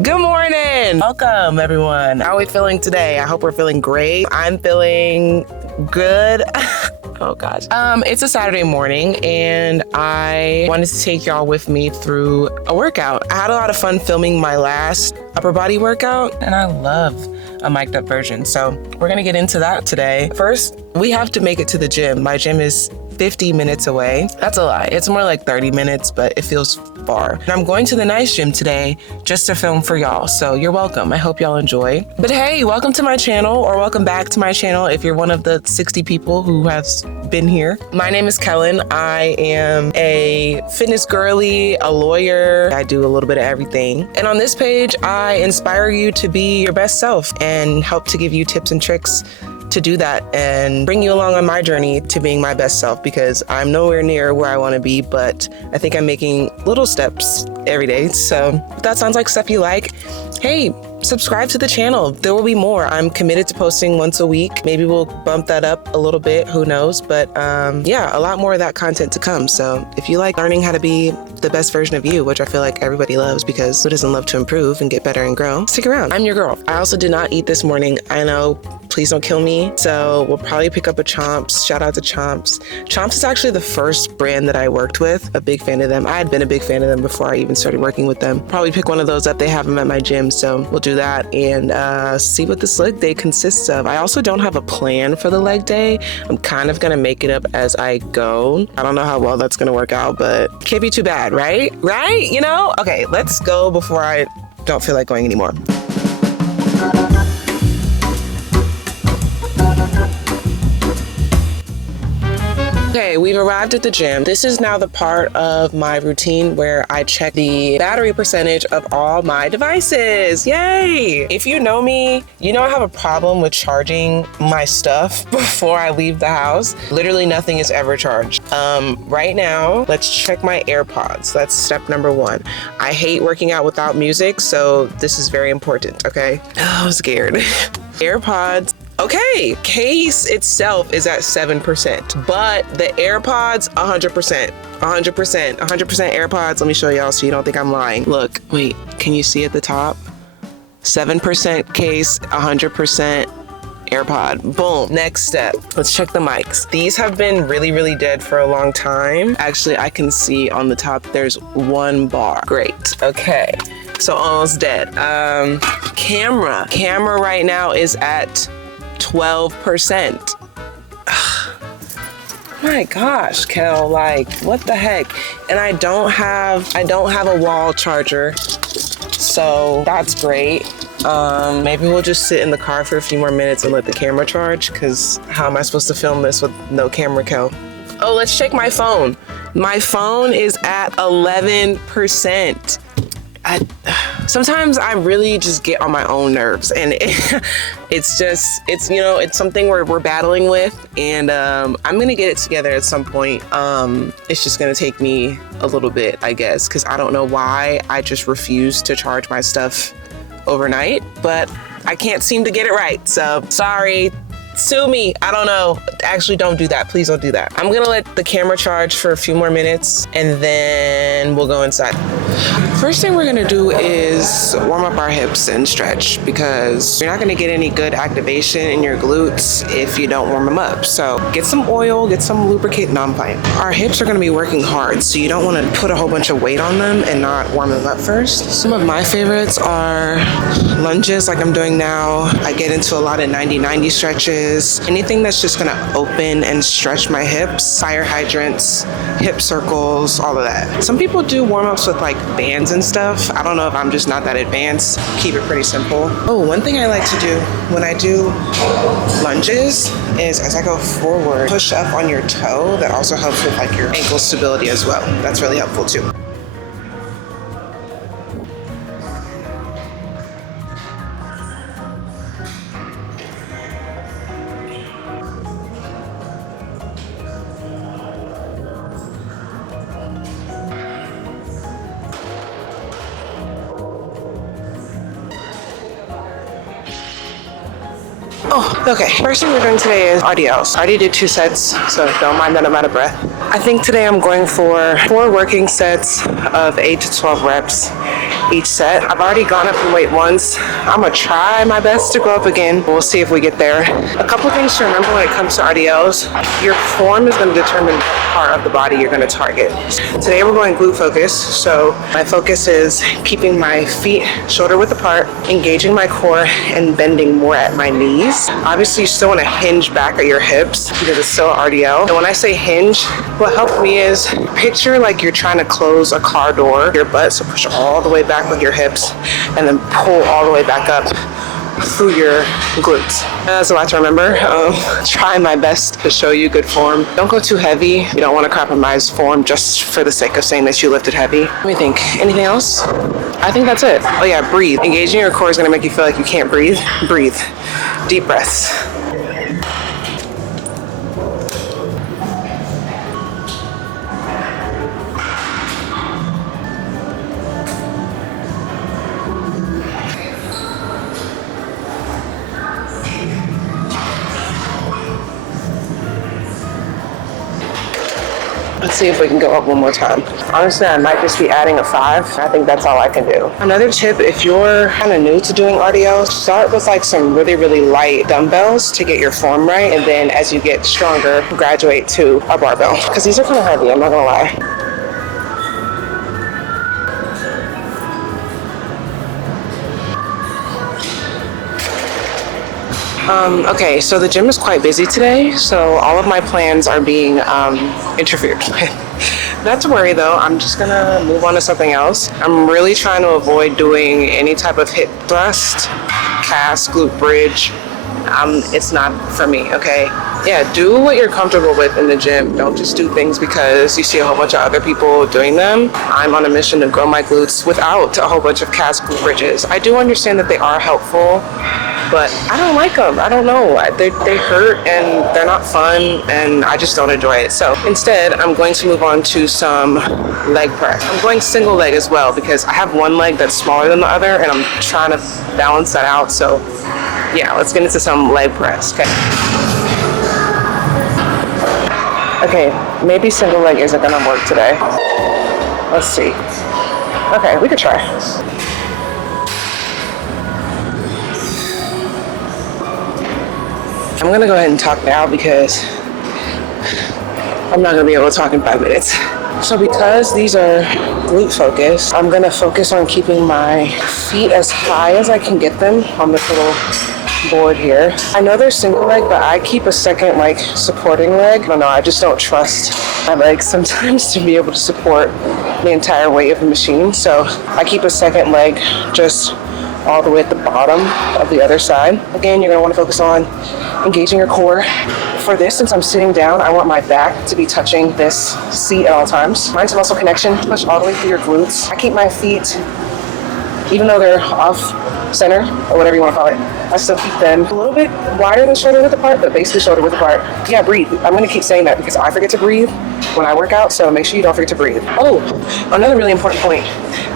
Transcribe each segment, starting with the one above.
Good morning. Welcome, everyone. How are we feeling today? I hope we're feeling great. I'm feeling good. Oh gosh. It's a Saturday morning and I wanted to take y'all with me through a workout. I had a lot of fun filming my last upper body workout and I love a mic'd up version. So we're gonna get into that today. First, we have to make it to the gym. My gym is 50 minutes away. That's a lie. It's more like 30 minutes, but it feels far. And I'm going to the nice gym today just to film for y'all. So you're welcome. I hope y'all enjoy. But hey, welcome to my channel, or welcome back to my channel if you're one of the 60 people who has been here. My name is Kellen. I am a fitness girly, a lawyer. I do a little bit of everything. And on this page, I inspire you to be your best self and help to give you tips and tricks to do that and bring you along on my journey to being my best self, because I'm nowhere near where I want to be, but I think I'm making little steps every day. So if that sounds like stuff you like, hey, subscribe to the channel. There will be more. I'm committed to posting once a week. Maybe we'll bump that up a little bit, who knows? But yeah, a lot more of that content to come. So if you like learning how to be the best version of you, which I feel like everybody loves, because who doesn't love to improve and get better and grow? Stick around. I'm your girl. I also did not eat this morning. I know, please don't kill me. So we'll probably pick up a Chomps. Shout out to Chomps. Chomps is actually the first brand that I worked with. A big fan of them. I had been a big fan of them before I even started working with them. Probably pick one of those up. They have them at my gym. So we'll do that and see what this leg day consists of. I also don't have a plan for the leg day. I'm kind of gonna make it up as I go. I don't know how well that's gonna work out, but can't be too bad, right? Right? You know? Okay, let's go before I don't feel like going anymore. Okay, we've arrived at the gym. This is now the part of my routine where I check the battery percentage of all my devices. Yay! If you know me, you know I have a problem with charging my stuff before I leave the house. Literally nothing is ever charged. Right now, let's check my AirPods. That's step number one. I hate working out without music, so this is very important, okay? Oh, I'm scared. AirPods. Okay, case itself is at 7%, but the AirPods, 100%, 100%, 100% AirPods. Let me show y'all so you don't think I'm lying. Look, wait, can you see at the top? 7% case, 100% AirPod. Boom. Next step. Let's check the mics. These have been really, really dead for a long time. Actually, I can see on the top there's one bar. Great. Okay. So almost dead. Camera. Camera right now is at 12%. My gosh, Kel, like what the heck? And I don't have a wall charger, so that's great. Maybe we'll just sit in the car for a few more minutes and let the camera charge, because how am I supposed to film this with no camera, Kel? Oh, let's check my phone. My phone is at 11%. Sometimes I really just get on my own nerves, and it's you know, it's something we're battling with, and I'm gonna get it together at some point. It's just gonna take me a little bit, I guess, because I don't know why I just refuse to charge my stuff overnight, but I can't seem to get it right. So sorry. Sue me. I don't know. Actually, don't do that. Please don't do that. I'm gonna let the camera charge for a few more minutes and then we'll go inside. First thing we're gonna do is warm up our hips and stretch, because you're not gonna get any good activation in your glutes if you don't warm them up. So get some oil, get some lubricant. No, I'm playing. Our hips are gonna be working hard, so you don't wanna put a whole bunch of weight on them and not warm them up first. Some of my favorites are lunges, like I'm doing now. I get into a lot of 90-90 stretches. Anything that's just gonna open and stretch my hips, fire hydrants, hip circles, all of that. Some people do warm-ups with like bands and stuff. I don't know if I'm just not that advanced. Keep it pretty simple. Oh, one thing I like to do when I do lunges is as I go forward, push up on your toe. That also helps with like your ankle stability as well. That's really helpful too. Oh, okay. First thing we're doing today is RDLs. I already did 2 sets, so don't mind that I'm out of breath. I think today I'm going for 4 working sets of 8 to 12 reps. each set. I've already gone up in weight once. I'm gonna try my best to go up again. We'll see if we get there. A couple of things to remember when it comes to RDLs. Your form is gonna determine what part of the body you're gonna target. Today we're going glute focus, so my focus is keeping my feet shoulder width apart, engaging my core, and bending more at my knees. Obviously, you still wanna hinge back at your hips because it's still RDL. And when I say hinge, what helped me is picture like you're trying to close a car door, your butt, so push all the way back with your hips and then pull all the way back up through your glutes. That's a lot to remember. Try my best to show you good form. Don't go too heavy. You don't want to compromise form just for the sake of saying that you lifted heavy. Let me think. Anything else? I think that's it. Oh yeah, breathe. Engaging your core is going to make you feel like you can't breathe. Breathe. Deep breaths. Let's see if we can go up one more time. Honestly, I might just be adding a 5. I think that's all I can do. Another tip, if you're kind of new to doing RDLs, start with like some really, really light dumbbells to get your form right. And then as you get stronger, graduate to a barbell. Because these are kind of heavy, I'm not gonna lie. Okay, so the gym is quite busy today, so all of my plans are being interfered with. Not to worry though, I'm just gonna move on to something else. I'm really trying to avoid doing any type of hip thrust, cast, glute bridge. It's not for me, okay? Yeah, do what you're comfortable with in the gym. Don't just do things because you see a whole bunch of other people doing them. I'm on a mission to grow my glutes without a whole bunch of cast glute bridges. I do understand that they are helpful, but I don't like them. I don't know. They hurt and they're not fun and I just don't enjoy it. So instead, I'm going to move on to some leg press. I'm going single leg as well because I have one leg that's smaller than the other and I'm trying to balance that out. So yeah, let's get into some leg press, okay? Okay, maybe single leg isn't gonna work today. Let's see. Okay, we could try. I'm gonna go ahead and talk now because I'm not gonna be able to talk in 5 minutes. So because these are glute focused, I'm gonna focus on keeping my feet as high as I can get them on this little board here. I know they're single leg, but I keep a second like supporting leg. I don't know, I just don't trust my legs sometimes to be able to support the entire weight of the machine. So I keep a second leg just all the way at the bottom of the other side. Again, you're gonna wanna focus on engaging your core. For this, since I'm sitting down, I want my back to be touching this seat at all times. Mind to muscle connection, push all the way through your glutes. I keep my feet, even though they're off center, or whatever you want to call it, I still keep them a little bit wider than shoulder width apart, but basically shoulder width apart. Yeah, breathe. I'm going to keep saying that because I forget to breathe when I work out, so make sure you don't forget to breathe. Oh, another really important point.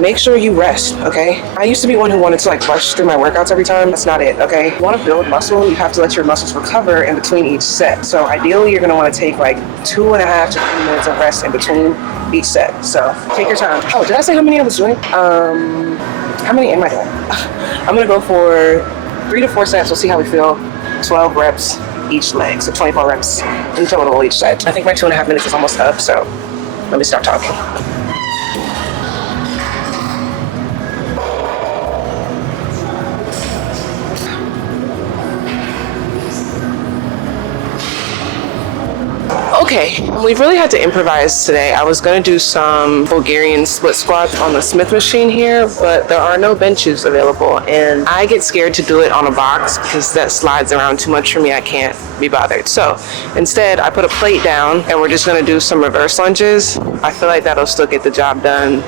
Make sure you rest, okay? I used to be one who wanted to like rush through my workouts every time. That's not it, okay? You want to build muscle, you have to let your muscles recover in between each set. So ideally, you're going to want to take like 2.5 to 3 minutes of rest in between each set. So take your time. Oh, did I say how many I was doing? How many am I doing? I'm gonna go for 3 to 4 sets. We'll see how we feel. 12 reps each leg, so 24 reps in total each set. I think my 2.5 minutes is almost up, so let me start talking. Okay, we've really had to improvise today. I was going to do some Bulgarian split squats on the Smith machine here, but there are no benches available, and I get scared to do it on a box because that slides around too much for me. I can't be bothered. So instead, I put a plate down, and we're just going to do some reverse lunges. I feel like that'll still get the job done.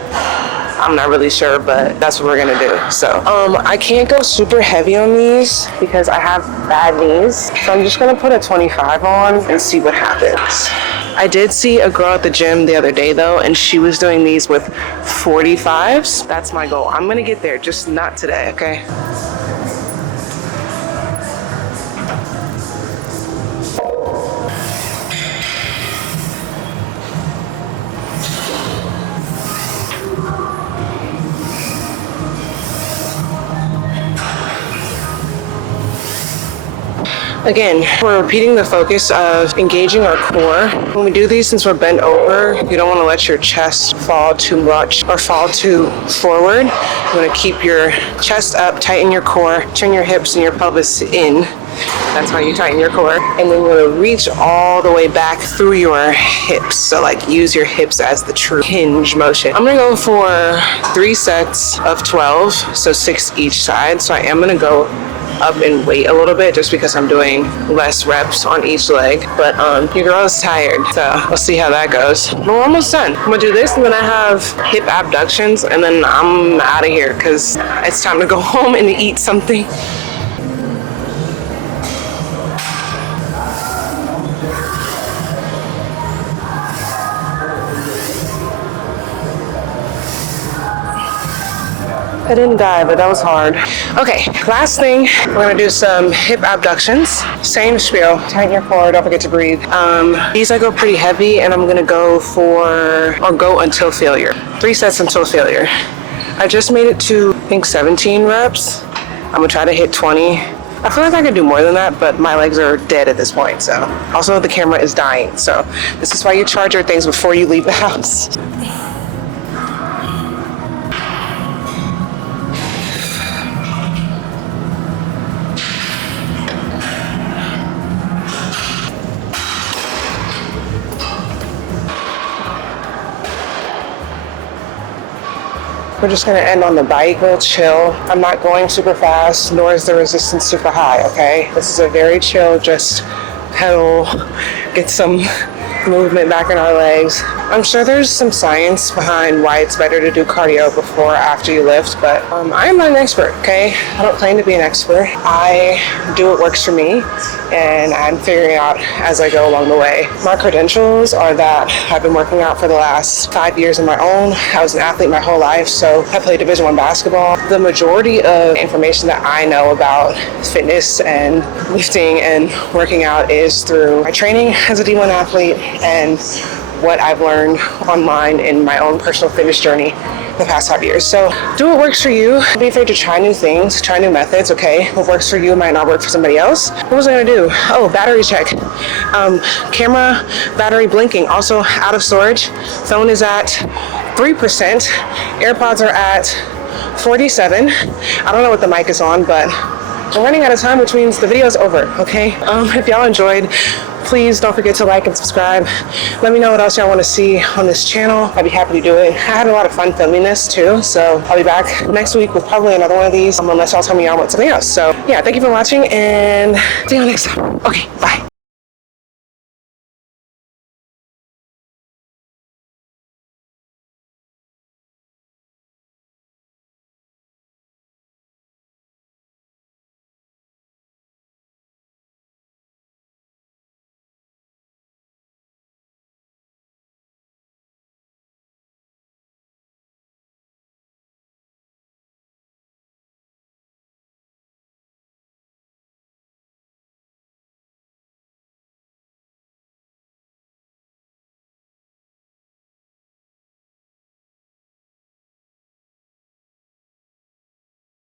I'm not really sure, but that's what we're gonna do. So I can't go super heavy on these because I have bad knees. So I'm just gonna put a 25 on and see what happens. I did see a girl at the gym the other day though, and she was doing these with 45s. That's my goal. I'm gonna get there, just not today, okay? Again, we're repeating the focus of engaging our core. When we do these, since we're bent over, you don't want to let your chest fall too much or fall too forward. You want to keep your chest up, tighten your core, turn your hips and your pelvis in. That's how you tighten your core. And then we're gonna reach all the way back through your hips. So like use your hips as the true hinge motion. I'm gonna go for 3 sets of 12, so 6 each side. So I am gonna go up in weight a little bit just because I'm doing less reps on each leg. But your girl is tired, so we'll see how that goes. But we're almost done. I'm gonna do this and then I have hip abductions and then I'm out of here because it's time to go home and eat something. I didn't die, but that was hard. Okay, last thing, we're gonna do some hip abductions. Same spiel, tighten your core, don't forget to breathe. These I go pretty heavy and I'm gonna go go until failure. 3 sets until failure. I just made it to, I think 17 reps. I'm gonna try to hit 20. I feel like I could do more than that, but my legs are dead at this point, so. Also the camera is dying, so this is why you charge your things before you leave the house. We're just gonna end on the bike, real chill. I'm not going super fast, nor is the resistance super high, okay? This is a very chill, just pedal, get some movement back in our legs. I'm sure there's some science behind why it's better to do cardio before or after you lift, but I am not an expert, okay? I don't claim to be an expert. I do what works for me, and I'm figuring out as I go along the way. My credentials are that I've been working out for the last 5 years on my own. I was an athlete my whole life, so I played Division I basketball. The majority of information that I know about fitness and lifting and working out is through my training as a D1 athlete and what I've learned online in my own personal fitness journey the past 5 years. So do what works for you. Don't be afraid to try new things, try new methods, okay? What works for you might not work for somebody else. What was I gonna do? Oh, battery check. Camera battery blinking, also out of storage. Phone is at 3%. AirPods are at 47. I don't know what the mic is on, but we're running out of time, which means the video's over, okay? If y'all enjoyed, please don't forget to like and subscribe. Let me know what else y'all want to see on this channel. I'd be happy to do it. I had a lot of fun filming this too, so I'll be back next week with probably another one of these, unless y'all tell me y'all want something else. So yeah, thank you for watching and see you next time. Okay, bye.